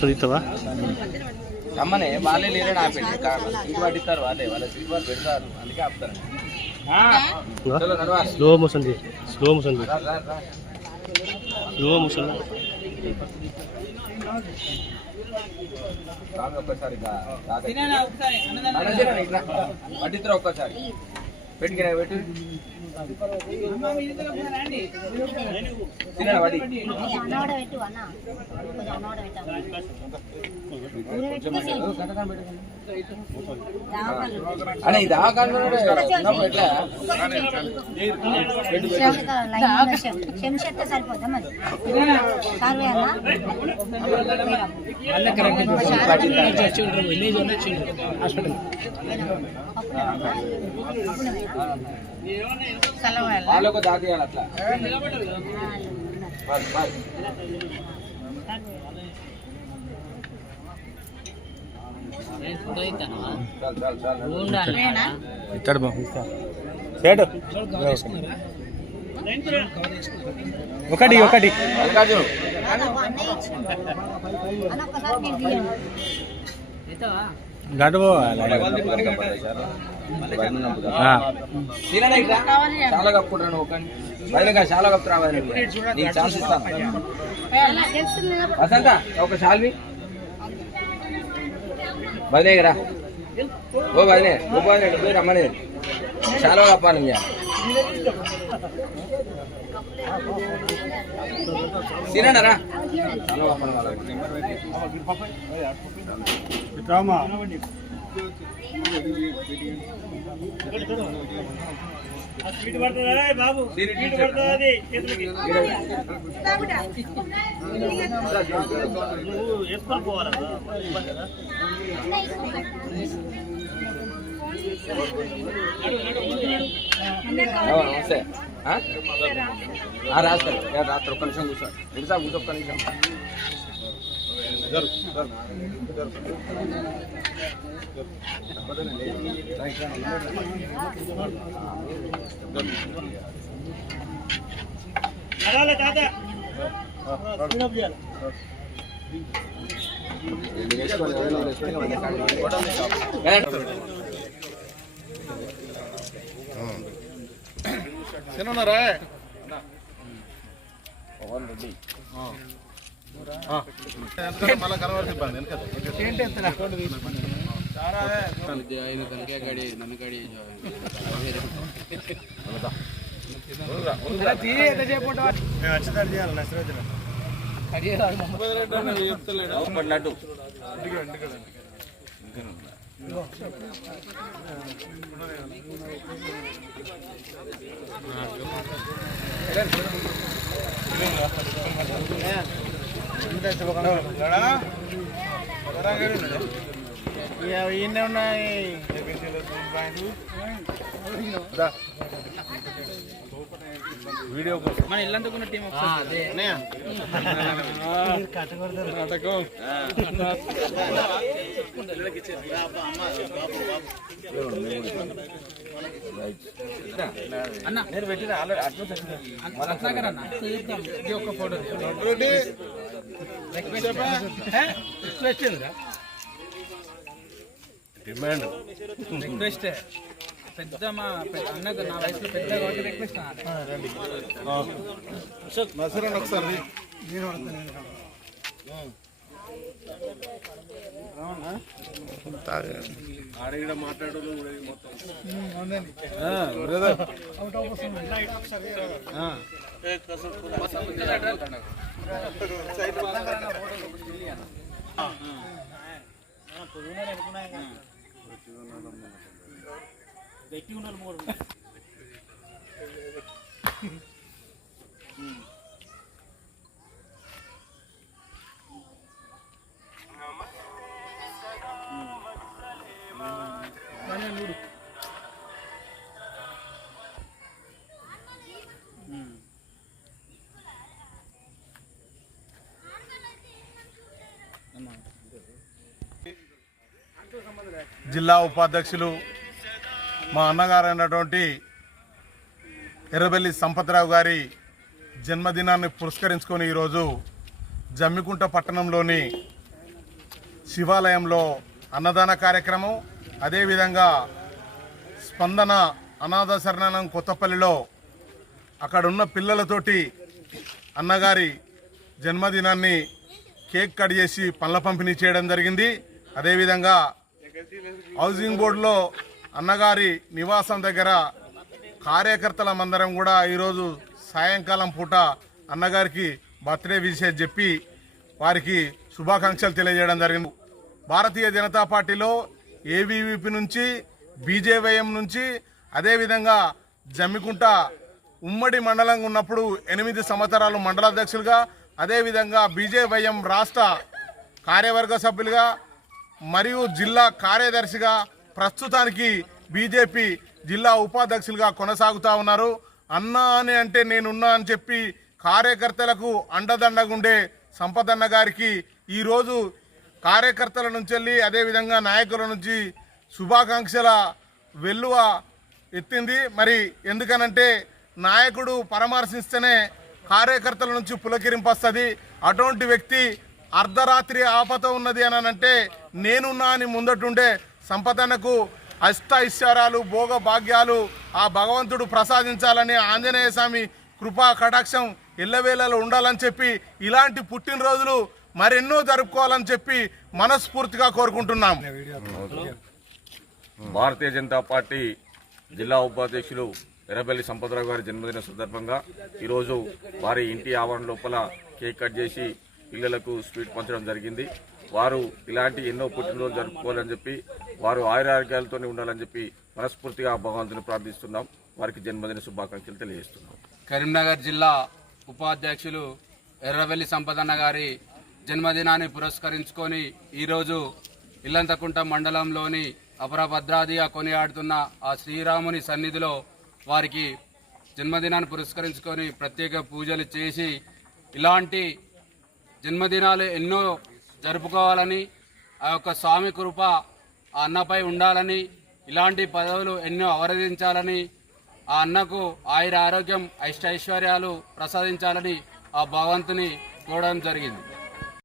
వస్తుంది ఇస్తావా రమ్మనే వాళ్ళే లేరని ఆపండి సీట్ పట్టిస్తారు వాళ్ళే వాళ్ళ సీట్ వాళ్ళు పెడతారు అందుకే ఆపుతారు slow motion slow motion slow motion ఒక్కసారి పట్టిస్తారు ఒక్కసారి పెట్టిన పెట్టి అనే ఇది శంషత్తే సరిపోతా మరి వాళ్ళకు దాటియాలి అట్లా ఇస్తాడు ఒకటి ఒకటి చాలా కప్పుకుంటాను ఒక బయటగా చాలా కప్పు రావాలి నీకు ఛాన్స్ ఇస్తాను వసంత ఒక షాల్వి బదిలేరా ఓ బదిలే ఓ బదిలే రమ్మని చాలా కప్పాలి తినరా చాలా కప్పాలి బాబు నమస్తే రాస్తారు రాత్రి ఒక్క నిమిషం కూర్చో తెలుసా కూర్చో ఒక్క నిమిషం తిన్నారా మళ్ళీ కనబడి ఇబ్బంది గాడి నన్ను గాడి లడ్డు ఈయనే ఉన్నాయి వీడియో మన ఇల్లందుకున్న టీం అన్న నేను పెట్టిన ఒక ఫోటో డిమాండ్ రిక్వెస్ట్ పెద్ద మా అన్నకు నా వయసులో పెద్ద కాబట్టి రిక్వెస్ట్ నసరన్ ఒకసారి ఆడ మాట్లాడదు జిల్లా ఉపాధ్యక్షులు మా అన్నగారైనటువంటి ఎర్రబెల్లి సంపత్రావు గారి జన్మదినాన్ని పురస్కరించుకొని ఈరోజు జమ్మికుంట పట్టణంలోని శివాలయంలో అన్నదాన కార్యక్రమం, అదేవిధంగా స్పందన అనాథ శరణాలయం కొత్తపల్లిలో అక్కడున్న పిల్లలతోటి అన్నగారి జన్మదినాన్ని కేక్ కట్ చేసి పండ్ల పంపిణీ చేయడం జరిగింది. అదేవిధంగా హౌసింగ్ బోర్డులో అన్నగారి నివాసం దగ్గర కార్యకర్తల మందరం కూడా ఈరోజు సాయంకాలం పూట అన్నగారికి బర్త్డే విషయం చెప్పి వారికి శుభాకాంక్షలు తెలియజేయడం జరిగింది. భారతీయ జనతా పార్టీలో ఏబీవీపీ నుంచి, బీజేవైఎం నుంచి, అదేవిధంగా జమ్మికుంట ఉమ్మడి మండలంగా ఉన్నప్పుడు 8 సంవత్సరాలు మండలాధ్యక్షులుగా, అదేవిధంగా బీజేవైఎం రాష్ట్ర కార్యవర్గ సభ్యులుగా మరియు జిల్లా కార్యదర్శిగా, ప్రస్తుతానికి బీజేపీ జిల్లా ఉపాధ్యక్షులుగా కొనసాగుతూ ఉన్నారు. అన్నా అని అంటే నేనున్నా అని చెప్పి కార్యకర్తలకు అండదండగుండే సంపదన్న గారికి ఈరోజు కార్యకర్తల నుంచి వెళ్ళి అదేవిధంగా నాయకుల నుంచి శుభాకాంక్షల వెల్లువ ఎత్తింది. మరి ఎందుకనంటే నాయకుడు పరామర్శిస్తేనే కార్యకర్తల నుంచి పులకిరింపొస్తుంది. అటువంటి వ్యక్తి అర్ధరాత్రి ఆపత ఉన్నది అని అంటే నేనున్నా అని ముందటుండే సంపదనకు అష్ట ఐశ్వర్యాలు భోగ భాగ్యాలు ఆ భగవంతుడు ప్రసాదించాలని, ఆంజనేయ స్వామి కృపా కటాక్షం ఎల్లవేళలో ఉండాలని చెప్పి ఇలాంటి పుట్టినరోజులు మరెన్నో జరుపుకోవాలని చెప్పి మనస్ఫూర్తిగా కోరుకుంటున్నాం. భారతీయ జనతా పార్టీ జిల్లా ఉపాధ్యక్షులు ఎర్రబెల్లి సంపతరావు గారి జన్మదిన సందర్భంగా ఈరోజు వారి ఇంటి ఆవరణ లోపల కేక్ కట్ చేసి పిల్లలకు స్వీట్ పంచడం జరిగింది. వారు ఇలాంటి ఎన్నో పుట్టినరోజు జరుపుకోవాలని చెప్పి, వారు ఆయురారోగ్యాలతో ఉండాలని చెప్పి మనస్ఫూర్తిగా భగవంతుని ప్రార్థిస్తున్నాం. వారికి జన్మదిన శుభాకాంక్షలు తెలియజేస్తున్నాం. కరీంనగర్ జిల్లా ఉపాధ్యక్షులు ఎర్రవెల్లి సంపదన్న గారి జన్మదినాన్ని పురస్కరించుకొని ఈరోజు ఇల్లంతకుంట మండలంలోని అపరభద్రాదిగా కొనియాడుతున్న ఆ శ్రీరాముని సన్నిధిలో వారికి జన్మదినాన్ని పురస్కరించుకొని ప్రత్యేక పూజలు చేసి ఇలాంటి జన్మదినాలు ఎన్నో జరుపుకోవాలని, ఆ యొక్క స్వామి కృప ఆ అన్నపై ఉండాలని, ఇలాంటి పదవులు ఎన్నో అవరోధించాలని, ఆ అన్నకు ఆయుర ఆరోగ్యం అష్టైశ్వర్యాలు ప్రసాదించాలని ఆ భగవంతుని కోరడం జరిగింది.